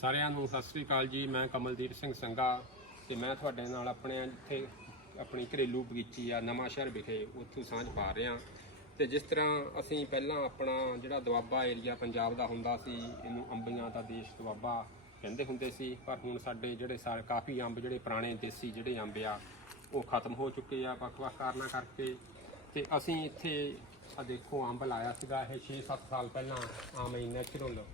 ਸਾਰਿਆਂ ਨੂੰ ਸਤਿ ਸ੍ਰੀ ਅਕਾਲ ਜੀ। ਮੈਂ ਕਮਲਦੀਪ ਸਿੰਘ ਸੰਗਾ ਤੇ ਮੈਂ ਤੁਹਾਡੇ ਨਾਲ ਆਪਣੇ ਇੱਥੇ ਆਪਣੀ ਘਰੇਲੂ ਬਗੀਚੀ ਆ ਨਵਾਂ ਸ਼ਹਿਰ ਵਿਖੇ ਉੱਥੋਂ ਸਾਂਝ ਪਾ ਰਿਹਾ। ਤੇ ਜਿਸ ਤਰ੍ਹਾਂ ਅਸੀਂ ਪਹਿਲਾਂ ਆਪਣਾ ਜਿਹੜਾ ਦੁਆਬਾ ਏਰੀਆ ਪੰਜਾਬ ਦਾ ਹੁੰਦਾ ਸੀ, ਇਹਨੂੰ ਅੰਬੀਆਂ ਦਾ ਦੇਸ਼ ਦੁਆਬਾ ਕਹਿੰਦੇ ਹੁੰਦੇ ਸੀ। ਪਰ ਹੁਣ ਸਾਡੇ ਜਿਹੜੇ ਸਾਰੇ ਕਾਫੀ ਅੰਬ, ਜਿਹੜੇ ਪੁਰਾਣੇ ਦੇਸੀ ਜਿਹੜੇ ਅੰਬ ਆ, ਉਹ ਖਤਮ ਹੋ ਚੁੱਕੇ ਆ ਵੱਖ-ਵੱਖ ਕਾਰਨਾਂ ਕਰਕੇ। ਤੇ ਅਸੀਂ ਇੱਥੇ ਆ ਦੇਖੋ, ਅੰਬ ਲਾਇਆ ਸੀਗਾ। ਇਹ 6-7 ਸਾਲ ਪਹਿਲਾਂ, ਆਮ ਹੀ ਨੈਚੁਰਲ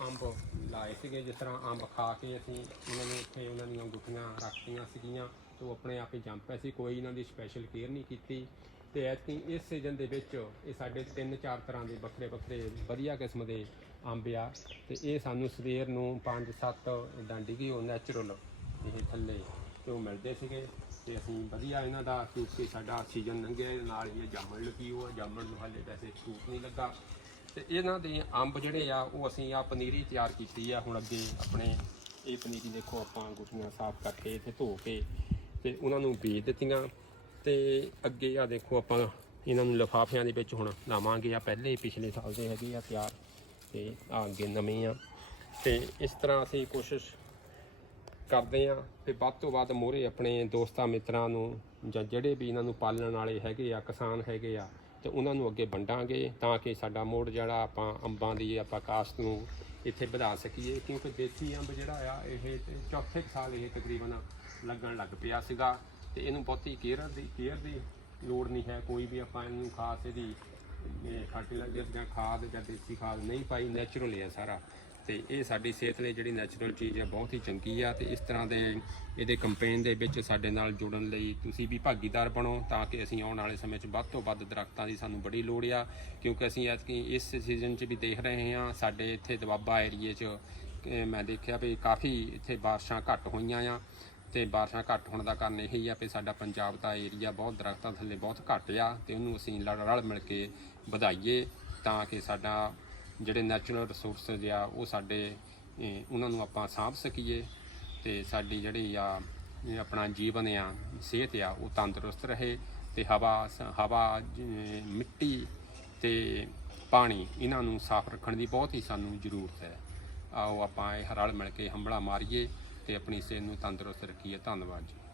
ਅੰਬ ਲਾਏ ਸੀਗੇ, ਜਿਸ ਤਰ੍ਹਾਂ ਅੰਬ ਖਾ ਕੇ ਅਸੀਂ ਉਹਨਾਂ ਨੂੰ ਇੱਥੇ ਉਹਨਾਂ ਦੀਆਂ ਗੁੱਠੀਆਂ ਰੱਖਤੀਆਂ ਸੀਗੀਆਂ ਤੇ ਉਹ ਆਪਣੇ ਆਪ ਹੀ ਜੰਮ ਪਏ ਸੀ। ਕੋਈ ਇਹਨਾਂ ਦੀ ਸਪੈਸ਼ਲ ਕੇਅਰ ਨਹੀਂ ਕੀਤੀ। ਤੇ ਐਤਕੀ ਇਸ ਸੀਜ਼ਨ ਦੇ ਵਿੱਚ ਇਹ ਸਾਡੇ ਤਿੰਨ ਚਾਰ ਤਰ੍ਹਾਂ ਦੇ ਵੱਖਰੇ ਵੱਖਰੇ ਵਧੀਆ ਕਿਸਮ ਦੇ ਅੰਬ ਆ ਤੇ ਇਹ ਸਾਨੂੰ ਸਵੇਰ ਨੂੰ 5-7 ਇਦਾਂ ਡਿੱਗੀ ਉਹ ਨੈਚੁਰਲ ਇਹ ਥੱਲੇ ਤੇ ਉਹ ਮਿਲਦੇ ਸੀਗੇ ਤੇ ਅਸੀਂ ਵਧੀਆ ਇਹਨਾਂ ਦਾ ਕਿਉਂਕਿ ਸਾਡਾ ਸੀਜ਼ਨ ਲੰਘਿਆ ਨਾਲ ਹੀ ਜਾਮਣ ਲੱਗੀ ਉਹ ਜਾਮਣ ਨੂੰ ਹਾਲੇ ਵੈਸੇ ਫਰੂਟ ਨਹੀਂ ਲੱਗਾ। ਤੇ ਇਹਨਾਂ ਦੇ ਅੰਬ ਜਿਹੜੇ ਆ, ਉਹ ਅਸੀਂ ਆ ਪਨੀਰੀ ਤਿਆਰ ਕੀਤੀ ਆ। ਹੁਣ ਅੱਗੇ ਆਪਣੇ ਇਹ ਪਨੀਰੀ ਦੇਖੋ, ਆਪਾਂ ਗੁੱਠੀਆਂ ਸਾਫ਼ ਕਰਕੇ ਤੇ ਧੋ ਕੇ ਤੇ ਉਹਨਾਂ ਨੂੰ ਬੀਜ ਦਿੱਤੀਆਂ। ਤੇ ਅੱਗੇ ਆ ਦੇਖੋ ਆਪਾਂ ਇਹਨਾਂ ਨੂੰ ਲਿਫਾਫਿਆਂ ਦੇ ਵਿੱਚ ਹੁਣ ਲਾਵਾਂਗੇ। ਆ ਪਹਿਲੇ ਪਿਛਲੇ ਸਾਲ ਦੇ ਹੈਗੇ ਆ ਤਿਆਰ ਤੇ ਆ ਅੱਗੇ ਨਵੇਂ ਆ। ਤੇ ਇਸ ਤਰ੍ਹਾਂ ਅਸੀਂ ਕੋਸ਼ਿਸ਼ ਕਰਦੇ ਆ ਤੇ ਵੱਧ ਤੋਂ ਵੱਧ ਮੋਹਰੇ ਆਪਣੇ ਦੋਸਤਾਂ ਮਿੱਤਰਾਂ ਨੂੰ ਜਾਂ ਜਿਹੜੇ ਵੀ ਇਹਨਾਂ ਨੂੰ ਪਾਲਣ ਵਾਲੇ ਹੈਗੇ ਆ, ਕਿਸਾਨ ਹੈਗੇ ਆ ਤੇ ਉਹਨਾਂ ਨੂੰ ਅੱਗੇ ਵੰਡਾਂਗੇ ਤਾਂ ਕਿ ਸਾਡਾ ਮੋੜ ਜਿਹੜਾ ਆਪਾਂ ਅੰਬਾਂ ਦੀ ਆਪਾਂ ਕਾਸ਼ਤ ਨੂੰ ਇੱਥੇ ਵਧਾ ਸਕੀਏ, ਕਿਉਂਕਿ ਦੇਸੀ ਅੰਬ ਜਿਹੜਾ ਆ, ਇਹ ਚੌਥੇ ਕੁ ਸਾਲ ਇਹ ਤਕਰੀਬਨ ਲੱਗਣ ਲੱਗ ਪਿਆ ਸੀਗਾ ਤੇ ਇਹਨੂੰ ਬਹੁਤੀ ਕੇਅਰ ਦੀ ਕੇਅਰ ਦੀ ਲੋੜ ਨਹੀਂ ਹੈ। ਕੋਈ ਵੀ ਆਪਾਂ ਇਹਨੂੰ ਖਾਸ ਇਹਦੀ ਫਰਟੀਲਾਈਜ਼ਰ ਜਾਂ ਖਾਦ ਜਾਂ ਦੇਸੀ ਖਾਦ ਨਹੀਂ ਪਾਈ ਨੈਚੁਰਲ ਹੈ ਸਾਰਾ। ਤੇ ਇਹ ਸਾਡੀ ਸਿਹਤ ਲਈ ਜਿਹੜੀ ਨੈਚੁਰਲ ਚੀਜ਼ ਹੈ ਬਹੁਤ ਹੀ ਚੰਗੀ ਆ ਤੇ ਇਸ ਤਰ੍ਹਾਂ ਦੇ ਇਹਦੇ ਕੰਪੇਨ ਦੇ ਵਿੱਚ ਸਾਡੇ ਨਾਲ ਜੁੜਨ ਲਈ ਤੁਸੀਂ ਵੀ ਭਾਗੀਦਾਰ ਬਣੋ ਤਾਂ ਕਿ ਅਸੀਂ ਆਉਣ ਵਾਲੇ ਸਮੇਂ 'ਚ ਵੱਧ ਤੋਂ ਵੱਧ ਦਰਖਤਾਂ ਦੀ ਸਾਨੂੰ ਬੜੀ ਲੋੜ ਆ, ਕਿਉਂਕਿ ਅਸੀਂ ਐਤਕੀ ਇਸ ਸੀਜ਼ਨ 'ਚ ਵੀ ਦੇਖ ਰਹੇ ਹਾਂ, ਸਾਡੇ ਇੱਥੇ ਦਵਾਬਾ ਏਰੀਏ 'ਚ ਮੈਂ ਦੇਖਿਆ ਵੀ ਕਾਫੀ ਇੱਥੇ ਬਾਰਿਸ਼ਾਂ ਘੱਟ ਹੋਈਆਂ ਆ ਤੇ ਬਾਰਿਸ਼ਾਂ ਘੱਟ ਹੋਣ ਦਾ ਕਾਰਨ ਇਹੀ ਆ ਕਿ ਸਾਡਾ ਪੰਜਾਬ ਦਾ ਏਰੀਆ ਬਹੁਤ ਦਰਖਤਾਂ ਥੱਲੇ ਬਹੁਤ ਘੱਟ ਆ ਤੇ ਉਹਨੂੰ ਅਸੀਂ ਲੜ ਰਲ ਮਿਲ ਕੇ ਵਧਾਈਏ ਤਾਂ ਕਿ ਸਾਡਾ ਜਿਹੜੇ ਨੈਚੁਰਲ ਰਿਸੋਰਸਸ ਆ ਉਹ ਸਾਡੇ ਉਹਨਾਂ ਨੂੰ ਆਪਾਂ ਸਾਂਭ ਸਕੀਏ ਤੇ ਸਾਡੀ ਜਿਹੜੀ ਆ ਆਪਣਾ ਜੀਵਨ ਆ, ਸਿਹਤ ਆ, ਉਹ ਤੰਦਰੁਸਤ ਰਹੇ ਤੇ ਹਵਾ, ਸ- ਹਵਾ ਮਿੱਟੀ ਤੇ ਪਾਣੀ, ਇਹਨਾਂ ਨੂੰ ਸਾਫ਼ ਰੱਖਣ ਦੀ ਬਹੁਤ ਹੀ ਸਾਨੂੰ ਜ਼ਰੂਰਤ ਹੈ। ਆਓ ਆਪਾਂ ਇਹ ਰਲ ਮਿਲ ਕੇ ਹੰਬਲਾ ਮਾਰੀਏ ਤੇ ਆਪਣੀ ਸਿਹਤ ਨੂੰ ਤੰਦਰੁਸਤ ਰੱਖੀਏ। ਧੰਨਵਾਦ ਜੀ।